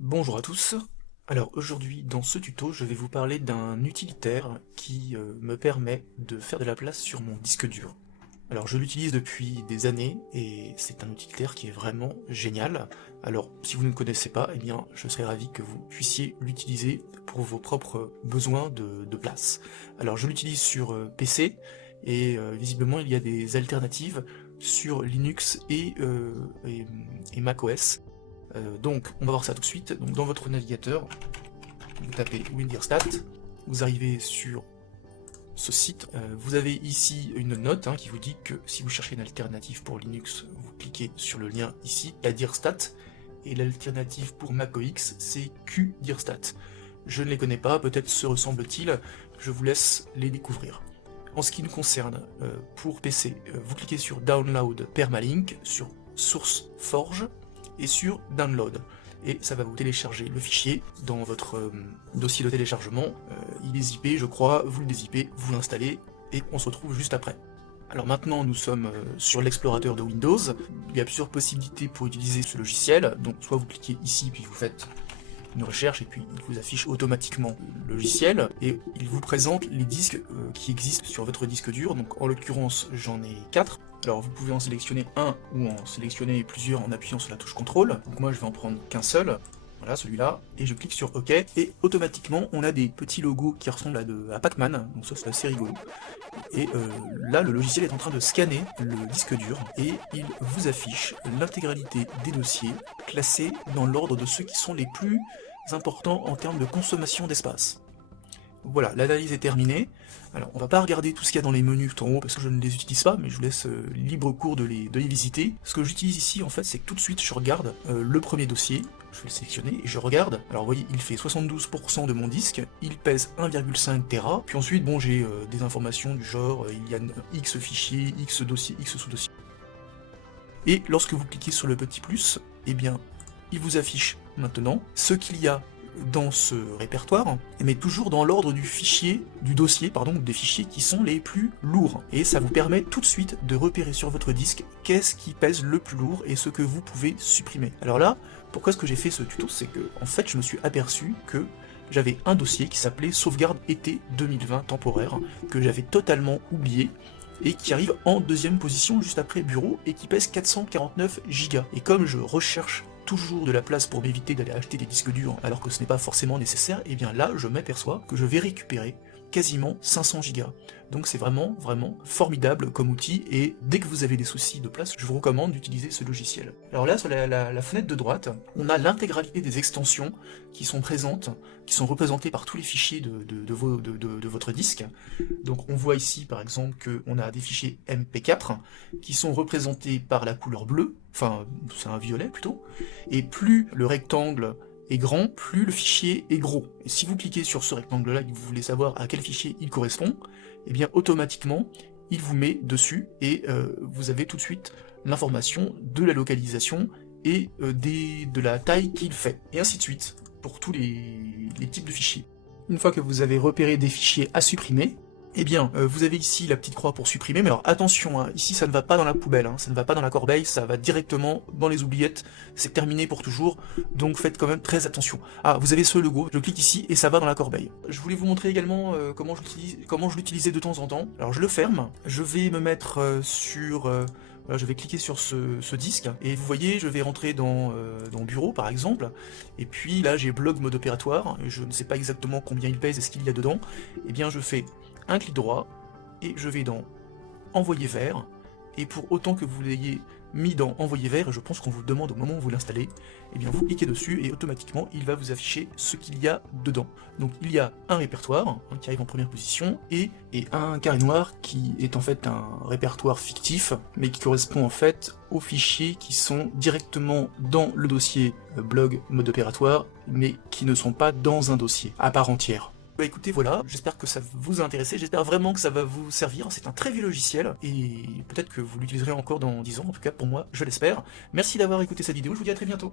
Bonjour à tous. Alors aujourd'hui dans ce tuto je vais vous parler d'un utilitaire qui me permet de faire de la place sur mon disque dur. Alors je l'utilise depuis des années et c'est un utilitaire qui est vraiment génial. Alors si vous ne le connaissez pas, eh bien je serais ravi que vous puissiez l'utiliser pour vos propres besoins de place. Alors je l'utilise sur PC et visiblement il y a des alternatives sur Linux et macOS. Donc, on va voir ça tout de suite. Donc, dans votre navigateur, vous tapez Windirstat, vous arrivez sur ce site. Vous avez ici une note qui vous dit que si vous cherchez une alternative pour Linux, vous cliquez sur le lien ici, la dirstat, et l'alternative pour macOS, c'est qdirstat. Je ne les connais pas, peut-être se ressemblent-ils, je vous laisse les découvrir. En ce qui nous concerne, pour PC, vous cliquez sur Download Permalink, sur Source Forge, et sur Download. Et ça va vous télécharger le fichier dans votre dossier de téléchargement. Il est zippé, je crois, vous le dézippez, vous l'installez, et on se retrouve juste après. Alors maintenant, nous sommes sur l'explorateur de Windows. Il y a plusieurs possibilités pour utiliser ce logiciel. Donc soit vous cliquez ici, puis vous faites une recherche, et puis il vous affiche automatiquement le logiciel, et il vous présente les disques qui existent sur votre disque dur. Donc en l'occurrence, j'en ai 4. Alors vous pouvez en sélectionner un ou en sélectionner plusieurs en appuyant sur la touche contrôle. Donc moi je vais en prendre qu'un seul, voilà celui-là, et je clique sur OK, et automatiquement on a des petits logos qui ressemblent à Pac-Man, donc ça c'est assez rigolo. Et là le logiciel est en train de scanner le disque dur, et il vous affiche l'intégralité des dossiers classés dans l'ordre de ceux qui sont les plus importants en termes de consommation d'espace. Voilà, l'analyse est terminée. Alors, on va pas regarder tout ce qu'il y a dans les menus tout en haut parce que je ne les utilise pas, mais je vous laisse libre cours de les visiter. Ce que j'utilise ici, en fait, c'est que tout de suite, je regarde le premier dossier, je vais le sélectionner, et je regarde. Alors, vous voyez, il fait 72% de mon disque, il pèse 1,5 Tera, puis ensuite, bon, j'ai des informations du genre, il y a X fichiers, X dossiers, X sous-dossiers. Et lorsque vous cliquez sur le petit plus, eh bien, il vous affiche maintenant ce qu'il y a dans ce répertoire, mais toujours dans l'ordre du fichier, du dossier, pardon, des fichiers qui sont les plus lourds. Et ça vous permet tout de suite de repérer sur votre disque qu'est-ce qui pèse le plus lourd et ce que vous pouvez supprimer. Alors là, pourquoi est-ce que j'ai fait ce tuto? C'est que, en fait, je me suis aperçu que j'avais un dossier qui s'appelait Sauvegarde été 2020 temporaire, que j'avais totalement oublié, et qui arrive en deuxième position juste après Bureau, et qui pèse 449 Go. Et comme je recherche toujours de la place pour m'éviter d'aller acheter des disques durs alors que ce n'est pas forcément nécessaire, et bien là je m'aperçois que je vais récupérer quasiment 500 Go. Donc c'est vraiment formidable comme outil, et dès que vous avez des soucis de place, je vous recommande d'utiliser ce logiciel. Alors là, sur la fenêtre de droite, on a l'intégralité des extensions qui sont présentes, qui sont représentées par tous les fichiers de votre disque. Donc on voit ici par exemple qu'on a des fichiers MP4 qui sont représentés par la couleur bleue, enfin c'est un violet plutôt, et plus le rectangle est grand, plus le fichier est gros. Et si vous cliquez sur ce rectangle-là et que vous voulez savoir à quel fichier il correspond, et bien automatiquement, il vous met dessus, et vous avez tout de suite l'information de la localisation et de la taille qu'il fait, et ainsi de suite, pour tous les types de fichiers. Une fois que vous avez repéré des fichiers à supprimer, eh bien, vous avez ici la petite croix pour supprimer, mais alors attention, ici ça ne va pas dans la poubelle, ça ne va pas dans la corbeille, ça va directement dans les oubliettes, c'est terminé pour toujours, donc faites quand même très attention. Ah, vous avez ce logo, je clique ici et ça va dans la corbeille. Je voulais vous montrer également comment je l'utilisais de temps en temps. Alors je le ferme, je vais me mettre voilà, je vais cliquer sur ce disque, et vous voyez, je vais rentrer dans Bureau par exemple, et puis là j'ai Blog mode opératoire, et je ne sais pas exactement combien il pèse et ce qu'il y a dedans, et bien je fais un clic droit, et je vais dans Envoyer vers, et pour autant que vous l'ayez mis dans Envoyer vers, et je pense qu'on vous le demande au moment où vous l'installez, et bien vous cliquez dessus, et automatiquement il va vous afficher ce qu'il y a dedans. Donc il y a un répertoire qui arrive en première position, et un carré noir qui est en fait un répertoire fictif, mais qui correspond en fait aux fichiers qui sont directement dans le dossier blog mode opératoire, mais qui ne sont pas dans un dossier à part entière. Bah écoutez, voilà, j'espère que ça vous a intéressé, j'espère vraiment que ça va vous servir, c'est un très vieux logiciel, et peut-être que vous l'utiliserez encore dans 10 ans, en tout cas pour moi, je l'espère. Merci d'avoir écouté cette vidéo, je vous dis à très bientôt.